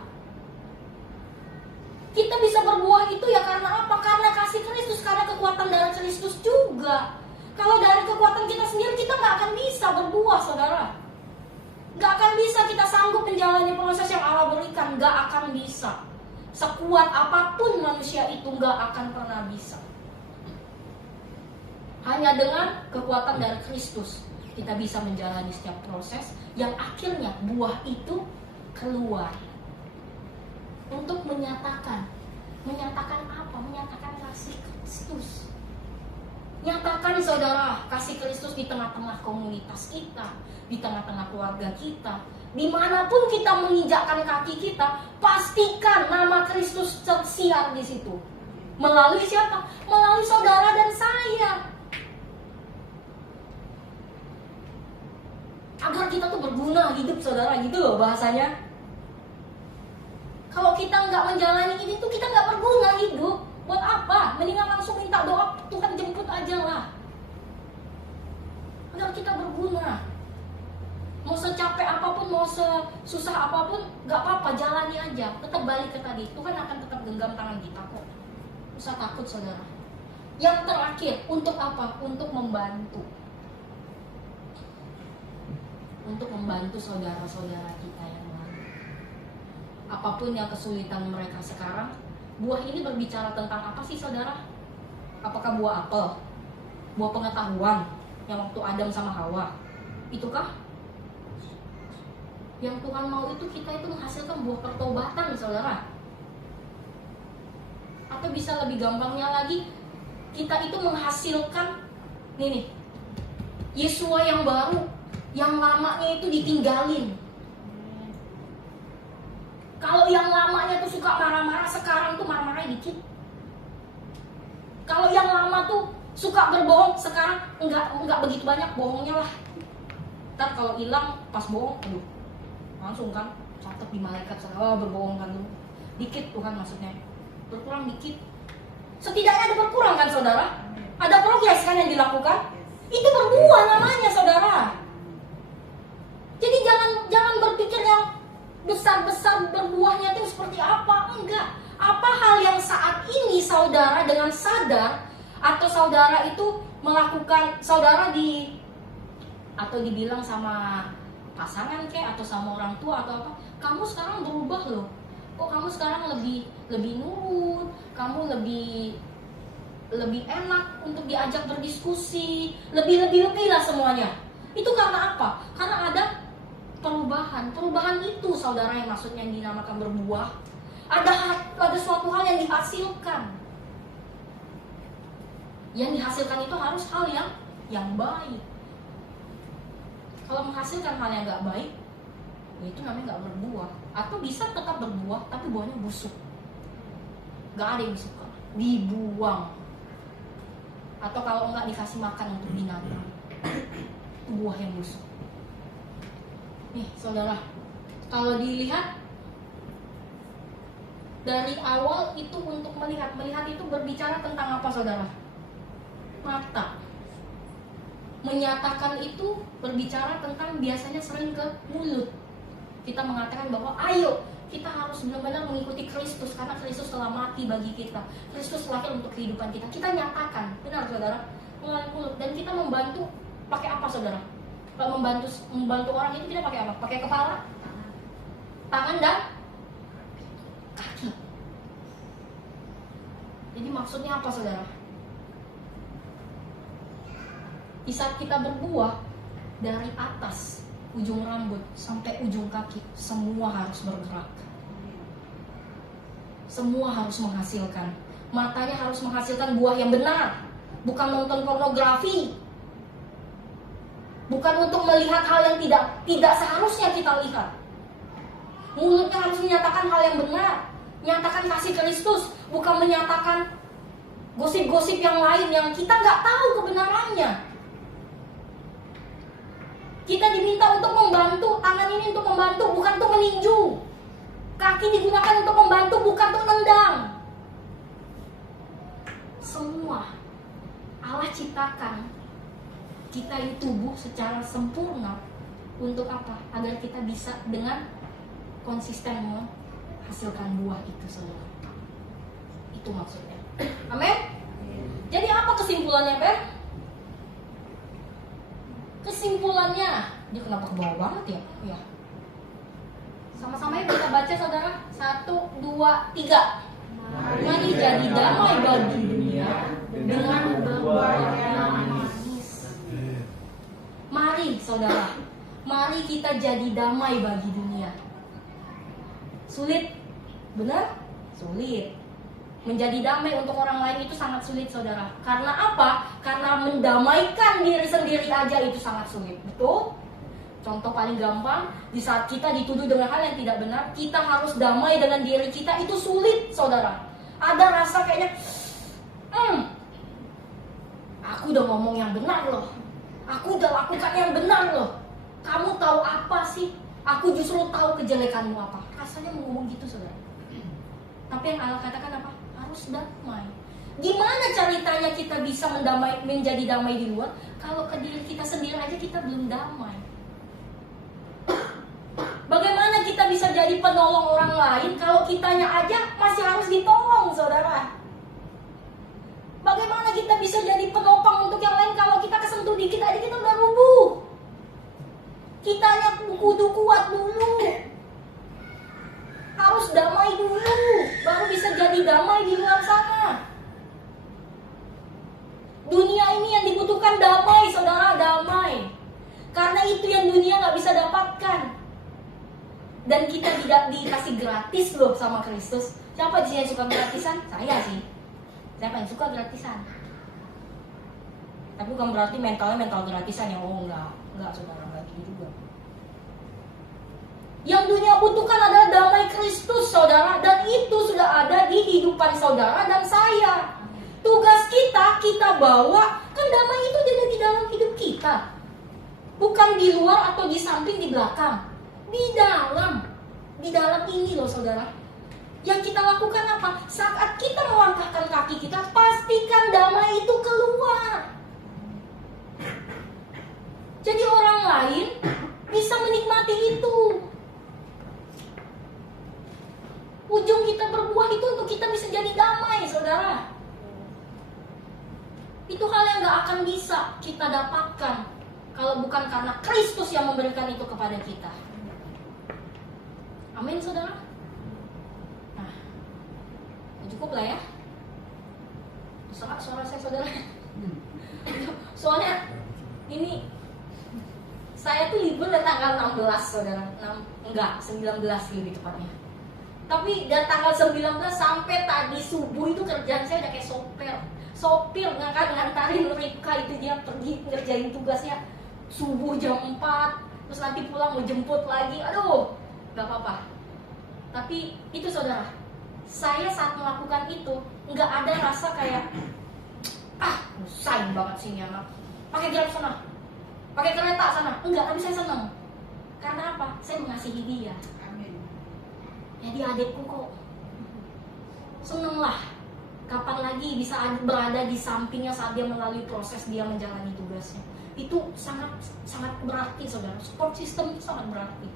Kita bisa berbuah itu ya karena apa? Karena kasih Kristus, karena kekuatan darah Kristus juga. Kalau dari kekuatan kita sendiri, kita nggak akan bisa berbuah, saudara. Nggak akan bisa kita sanggup menjalani proses yang Allah berikan, nggak akan bisa. Sekuat apapun manusia itu nggak akan pernah bisa. Hanya dengan kekuatan dari Kristus kita bisa menjalani setiap proses yang akhirnya buah itu keluar. Untuk menyatakan apa? Menyatakan kasih Kristus. Nyatakan saudara kasih Kristus di tengah-tengah komunitas kita, di tengah-tengah keluarga kita, dimanapun kita menginjakkan kaki kita, pastikan nama Kristus tersiar di situ. Melalui siapa? Melalui saudara dan saya. Agar kita tuh berguna hidup saudara, gitu loh bahasanya. Kalau kita nggak menjalani ini tuh kita nggak berguna hidup. Buat apa? Mendingan langsung minta doa, Tuhan jemput aja lah. Agar kita berguna. Mau secapek apapun, mau sesusah apapun, nggak apa-apa, jalani aja. Tetap balik ke tadi, Tuhan akan tetap genggam tangan kita kok. Nggak usah takut saudara. Yang terakhir, untuk apa? Untuk membantu. Untuk membantu saudara-saudara kita yang lain. Apapun yang kesulitan mereka sekarang, buah ini berbicara tentang apa sih saudara? Apakah buah apel? Buah pengetahuan yang waktu Adam sama Hawa? Itukah? Yang Tuhan mau itu kita itu menghasilkan buah pertobatan saudara. Atau bisa lebih gampangnya lagi, kita itu menghasilkan nih Yesua yang baru, yang lamanya itu ditinggalin. Kalau yang lamanya tuh suka marah-marah, sekarang tuh marah-marahnya dikit. Kalau yang lama tuh suka berbohong, sekarang enggak begitu banyak bohongnya lah. Ntar kalau hilang pas bohong, langsung kan catat di malaikat, berbohong kan dulu. Dikit Tuhan maksudnya, berkurang dikit. Setidaknya ada berkurang kan saudara? Ada progres kan yang dilakukan? Itu berbuah namanya saudara. Jadi jangan berpikir yang besar-besar berbuahnya itu seperti apa. Enggak. Apa hal yang saat ini saudara dengan sadar, atau saudara itu melakukan, saudara atau dibilang sama pasangan atau sama orang tua atau apa, kamu sekarang berubah loh. Kok kamu sekarang lebih nurut, kamu lebih lebih enak untuk diajak berdiskusi, lebih lah semuanya. Itu karena apa? Karena ada perubahan. Perubahan itu saudara yang maksudnya yang dinamakan berbuah. Ada suatu hal yang dihasilkan. Yang dihasilkan itu harus hal yang baik. Kalau menghasilkan hal yang nggak baik, ya itu namanya nggak berbuah. Atau bisa tetap berbuah, tapi buahnya busuk. Nggak ada yang suka, dibuang. Atau kalau nggak dikasih makan untuk binatang, itu buah yang busuk. Nih saudara, kalau dilihat dari awal itu untuk melihat itu berbicara tentang apa saudara? Mata. Menyatakan itu berbicara tentang biasanya sering ke mulut. Kita mengatakan bahwa ayo kita harus benar-benar mengikuti Kristus karena Kristus telah mati bagi kita. Kristus lahir untuk kehidupan kita. Kita nyatakan, benar saudara, melalui mulut. Dan kita membantu pakai apa saudara? Kalau membantu orang itu kita pakai apa? Pakai kepala, tangan dan kaki. Jadi maksudnya apa saudara? Di saat kita berbuah, dari atas ujung rambut sampai ujung kaki, semua harus bergerak. Semua harus menghasilkan. Matanya harus menghasilkan buah yang benar, bukan nonton pornografi, bukan untuk melihat hal yang tidak seharusnya kita lihat. Mulutnya harus menyatakan hal yang benar, menyatakan kasih Kristus, bukan menyatakan gosip-gosip yang lain yang kita nggak tahu kebenarannya. Kita diminta untuk membantu, tangan ini untuk membantu, bukan untuk meninju. Kaki digunakan untuk membantu, bukan untuk nendang. Semua Allah ciptakan kita ini tubuh secara sempurna untuk apa? Agar kita bisa dengan konsisten menghasilkan buah itu semua. Itu maksudnya. Amin. Jadi apa kesimpulannya, Ben? Kesimpulannya, dia kenapa ke bawah banget ya? Ya. Sama-sama ya kita baca saudara. 1, 2, 3. Mari jadi damai bagi dunia dengan berbuah yang manis. Mari saudara, mari kita jadi damai bagi dunia. Sulit? Benar? Sulit. Menjadi damai untuk orang lain itu sangat sulit saudara. Karena apa? Karena mendamaikan diri sendiri aja itu sangat sulit. Betul? Contoh paling gampang, di saat kita dituduh dengan hal yang tidak benar, kita harus damai dengan diri kita, itu sulit saudara. Ada rasa kayaknya aku udah ngomong yang benar loh, aku udah lakukan yang benar loh, kamu tahu apa sih? Aku justru tahu kejelekanmu apa. Rasanya mau ngomong gitu saudara. Tapi yang Allah katakan apa? Harus damai. Gimana ceritanya kita bisa menjadi damai di luar kalau ke diri kita sendiri aja kita belum damai? Bagaimana kita bisa jadi penolong orang lain kalau kitanya aja masih harus ditolong saudara? Bagaimana kita bisa jadi penopang untuk yang lain kalau kita kesentuh dikit aja kita udah rubuh? Kitanya kudu kuat dulu, harus damai dulu, baru bisa jadi damai di luar sana. Dunia ini yang dibutuhkan damai saudara, damai. Karena itu yang dunia gak bisa dapatkan. Dan kita tidak dikasih gratis loh sama Kristus. Siapa di sini yang suka gratisan? Saya sih. Siapa yang suka gratisan? Tapi bukan berarti mental gratisan yang enggak saudara, enggak gitu juga. Yang dunia butuhkan adalah damai Kristus saudara, dan itu sudah ada di hidupan saudara dan saya. Tugas kita bawa, kan damai itu ada di dalam hidup kita. Bukan di luar atau di samping, di belakang. Di dalam ini loh saudara. Yang kita lakukan apa? Saat kita melangkahkan kaki kita, pastikan damai itu keluar. Jadi orang lain bisa menikmati itu. Ujung kita berbuah itu untuk kita bisa jadi damai saudara. Itu hal yang gak akan bisa kita dapatkan kalau bukan karena Kristus yang memberikan itu kepada kita. Amin saudara. Nah, cukup lah ya. Serak suara saya saudara. Soalnya ini saya tuh libur dari tanggal 16 saudara. 19 lebih tepatnya. Tapi dari tanggal 19 sampai tadi subuh itu kerjaan saya udah kayak sopir ngantarin Rika itu, dia pergi ngerjain tugasnya subuh jam 4, terus nanti pulang mau jemput lagi. Aduh, gak apa-apa. Tapi itu saudara, saya saat melakukan itu nggak ada rasa kayak sayang banget sih ini anak pakai Grab sana, pakai kereta sana. Enggak, tapi saya senang. Karena apa? Saya mengasihi dia. Amin. Jadi adikku kok. Seneng lah. Kapan lagi bisa berada di sampingnya saat dia melalui proses dia menjalani tugasnya. Itu sangat sangat berarti saudara. Support system itu sangat berarti.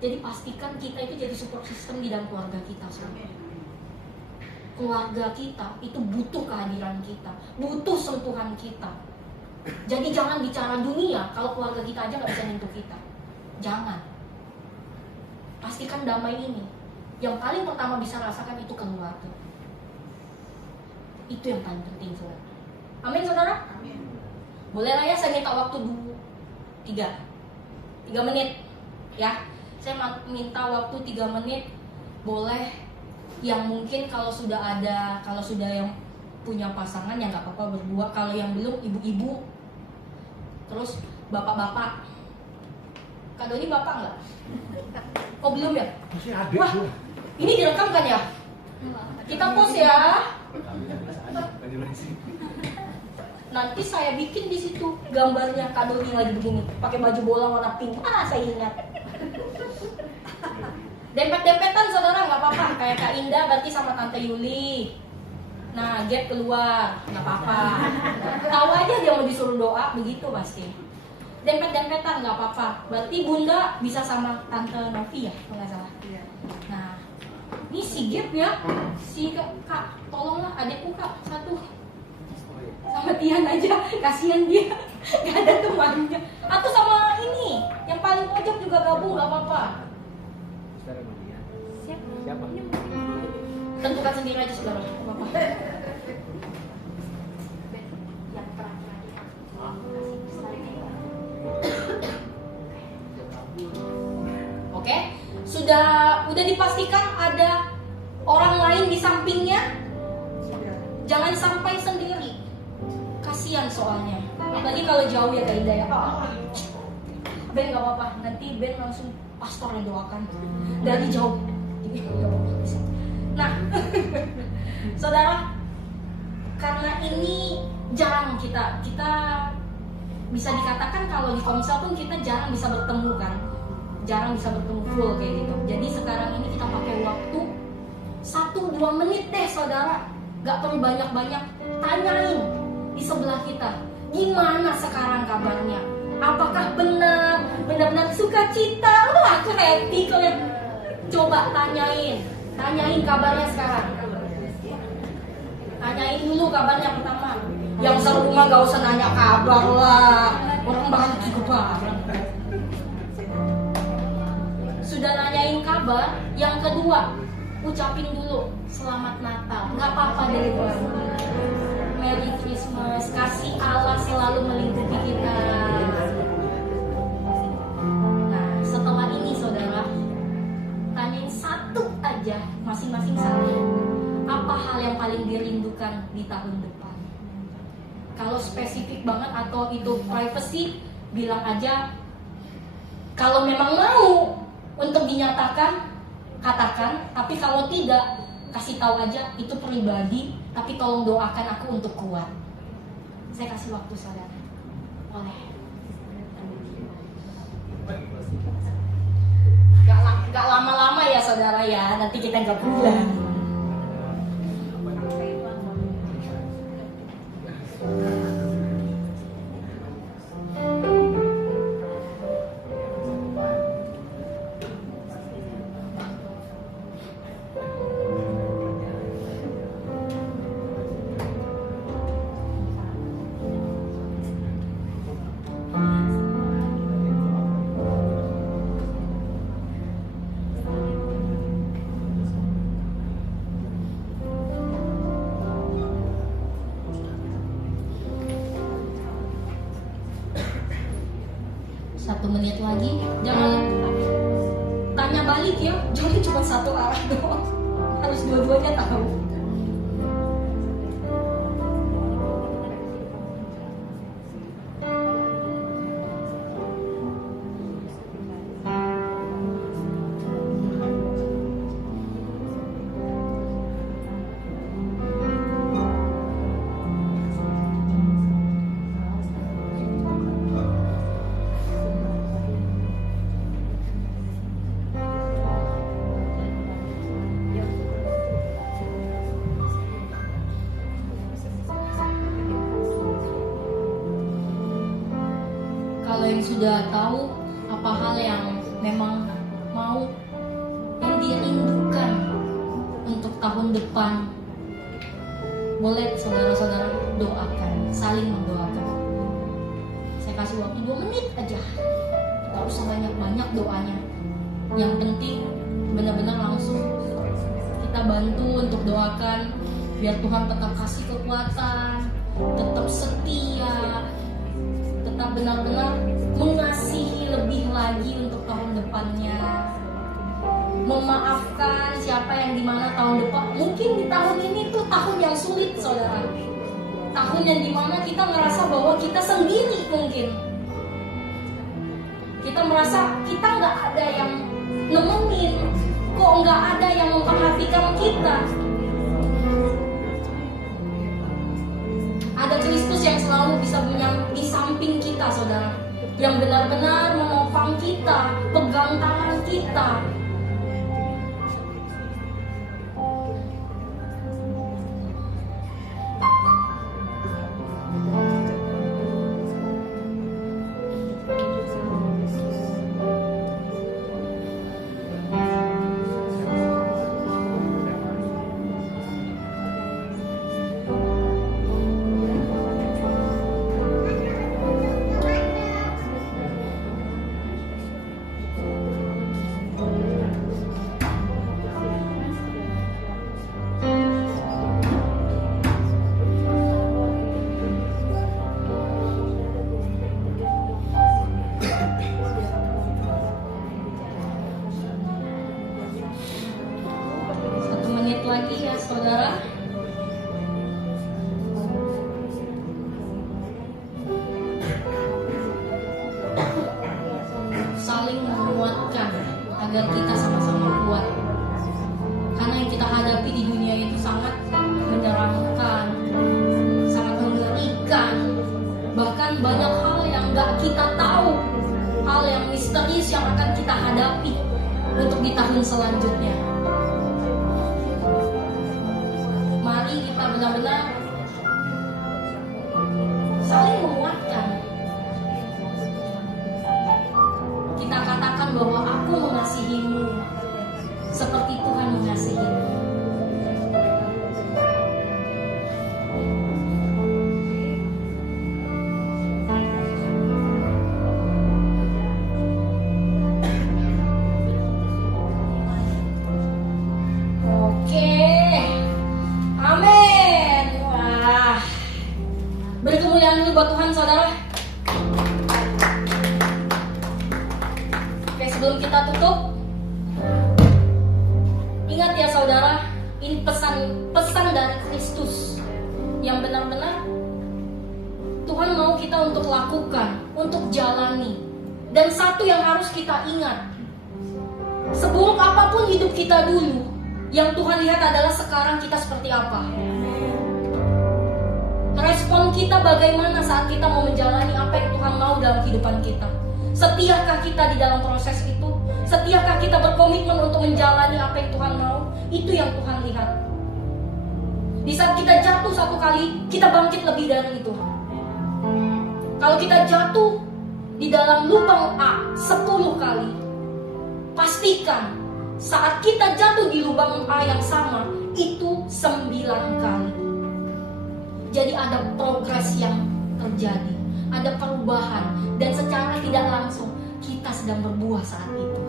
Jadi pastikan kita itu jadi support system di dalam keluarga kita saudara. Keluarga kita itu butuh kehadiran kita, butuh sentuhan kita. Jadi jangan bicara dunia kalau keluarga kita aja nggak bisa nyentuh kita. Jangan. Pastikan damai ini. Yang paling pertama bisa rasakan itu keluarga. Itu yang paling penting saudara. Amin saudara? Amin. Boleh lah ya saya minta waktu dulu 3 menit ya. Saya minta waktu 3 menit. Boleh yang mungkin kalau sudah yang punya pasangan ya nggak apa-apa berdua. Kalau yang belum, ibu-ibu, terus bapak-bapak. Kak Doni bapak nggak? Oh belum ya? Masih ada. Wah, ini direkam kan ya? Kita post ya. Nanti saya bikin di situ gambarnya Kak Doni lagi begini, pakai baju bola warna pink. Saya ingat. Dempet-dempetan saudara nggak apa-apa. Kayak Kak Indah berarti sama Tante Yuli. Nah, Gap keluar, nggak apa-apa. Tahu aja dia mau disuruh doa, begitu pasti. Dempet-dempetan nggak apa-apa. Berarti Bunda bisa sama Tante Novi ya, kalau nggak salah. Iya. Nah, ini si Gap ya, si Kak, tolonglah adekku Kak, satu. Sama Tian aja, kasihan dia, nggak ada temannya. Atau sama ini, yang paling pojok juga gabung, nggak apa-apa. Siapa? Tentukan sendiri aja saudara, nggak apa-apa. Oke, udah dipastikan ada orang lain di sampingnya. Jangan sampai sendiri. Kasihan soalnya. Apalagi kalau jauh ya Kak Indah ya. Ben nggak apa-apa. Nanti Ben langsung pastor yang doakan dari jauh. Nah, saudara, karena ini jarang kita bisa dikatakan kalau di Komsel pun kita jarang bisa bertemu kan. Jarang bisa bertemu full kayak gitu. Jadi sekarang ini kita pakai waktu 1-2 menit deh saudara. Gak perlu banyak-banyak. Tanyain di sebelah kita, gimana sekarang kabarnya? Apakah benar-benar sukacita? Wah, aku happy kok ya. Coba tanyain kabarnya sekarang. Tanyain dulu kabarnya pertama. Yang serumah gak usah nanya kabar lah. Orang bahagia banget. Sudah nanyain kabar, yang kedua ucapin dulu selamat Natal. Nggak apa-apa dari Tuhan. Merry Christmas. Kasih Allah selalu melingkupi kita. Nah, setelah ini saudara, tanyain satu aja, masing-masing satu. Apa hal yang paling dirindukan di tahun depan? Kalau spesifik banget atau itu privacy, bilang aja. Kalau memang mau untuk dinyatakan, katakan. Tapi kalau tidak, kasih tahu aja itu pribadi. Tapi tolong doakan aku untuk kuat. Saya kasih waktu saudara. Boleh. Gak lama-lama ya saudara ya. Nanti kita gak pulang. 1 menit lagi. Jangan tanya balik ya, jangan cuma satu arah doang, harus dua-duanya tahu. Kalau yang sudah tahu apa hal yang memang mau yang dia rindukan untuk tahun depan, boleh saudara-saudara doakan, saling mendoakan. Saya kasih waktu 2 menit aja. Tidak usah banyak-banyak doanya. Yang penting benar-benar langsung kita bantu untuk doakan biar Tuhan tetap kasih kekuatan, tetap setia, tetap benar-benar mengasihi lebih lagi untuk tahun depannya, memaafkan siapa yang dimana tahun depan. Mungkin di tahun ini tuh tahun yang sulit saudara, tahun yang dimana kita ngerasa bahwa kita sendiri, mungkin kita merasa kita nggak ada yang nemenin, kok nggak ada yang memperhatikan kita. Ada Kristus yang selalu bisa di samping kita saudara, yang benar-benar menopang kita, pegang tangan kita. Lagi ya saudara, saling menguatkan agar kita sama-sama kuat, karena yang kita hadapi di dunia itu sangat menyeramkan, sangat mengerikan, bahkan banyak hal yang gak kita tahu, hal yang misterius yang akan kita hadapi untuk di tahun selanjutnya. Mari kita benar-benar saling menguatkan. Kita katakan bahwa aku mengasihimu seperti Tuhan mengasihimu. Beri kemuliaan dulu buat Tuhan saudara. Oke, sebelum kita tutup, ingat ya saudara, ini pesan dari Kristus yang benar-benar Tuhan mau kita untuk lakukan, untuk jalani. Dan satu yang harus kita ingat, seburuk apapun hidup kita dulu, yang Tuhan lihat adalah sekarang kita seperti apa. Respon kita bagaimana saat kita mau menjalani apa yang Tuhan mau dalam kehidupan kita. Setiakah kita di dalam proses itu? Setiakah kita berkomitmen untuk menjalani apa yang Tuhan mau? Itu yang Tuhan lihat. Di saat kita jatuh satu kali, kita bangkit lebih dari itu. Kalau kita jatuh di dalam lubang A 10 kali, pastikan saat kita jatuh di lubang A yang sama, itu 9 kali. Jadi ada progres yang terjadi, ada perubahan, dan secara tidak langsung kita sedang berbuah saat itu.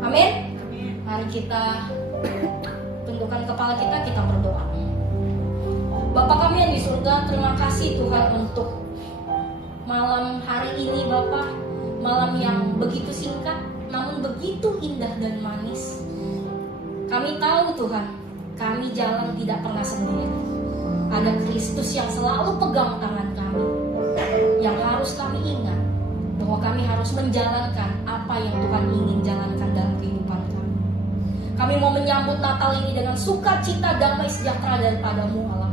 Amin. Mari kita tundukkan kepala kita berdoa. Bapa kami yang di surga, terima kasih Tuhan untuk malam hari ini Bapa. malam yang begitu singkat, namun begitu indah dan manis. Kami tahu Tuhan, kami jalan tidak pernah sendiri. Ada Kristus yang selalu pegang tangan kami. Yang harus kami ingat, bahwa kami harus menjalankan apa yang Tuhan ingin jalankan dalam kehidupan kami. Kami mau menyambut Natal ini dengan sukacita, damai, sejahtera daripadamu Allah.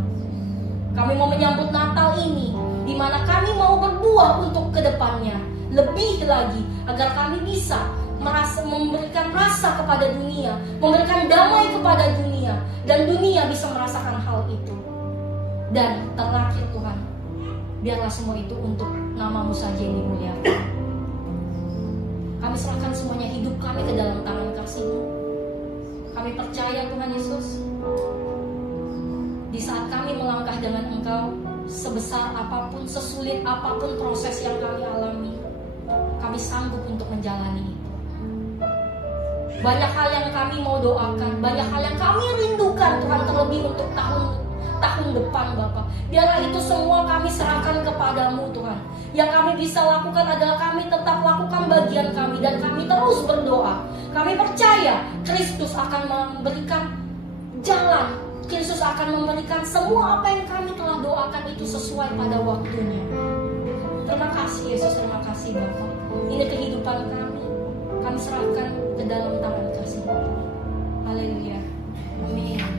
Kami mau menyambut Natal ini di mana kami mau berbuah untuk kedepannya lebih lagi, agar kami bisa memberikan rasa kepada dunia, memberikan damai kepada dunia, dan dunia bisa merasakan hal itu. Dan terakhir Tuhan, biarlah semua itu untuk nama-Mu saja yang dimuliakan. Kami serahkan semuanya hidup kami ke dalam tangan kasih-Mu. Kami percaya Tuhan Yesus, di saat kami melangkah dengan Engkau, sebesar apapun, sesulit apapun proses yang kami alami, kami sanggup untuk menjalani itu. Banyak hal yang kami mau doakan, banyak hal yang kami rindukan Tuhan, terlebih untuk tahun depan Bapak. Biarlah itu semua kami serahkan kepadamu Tuhan. Yang kami bisa lakukan adalah kami tetap lakukan bagian kami, dan kami terus berdoa. Kami percaya Kristus akan memberikan jalan, Kristus akan memberikan semua apa yang kami telah doakan itu sesuai pada waktunya. Terima kasih Yesus, terima kasih Bapak. Ini kehidupan kami, kami serahkan ke dalam tangan kasih. Haleluya. Amin.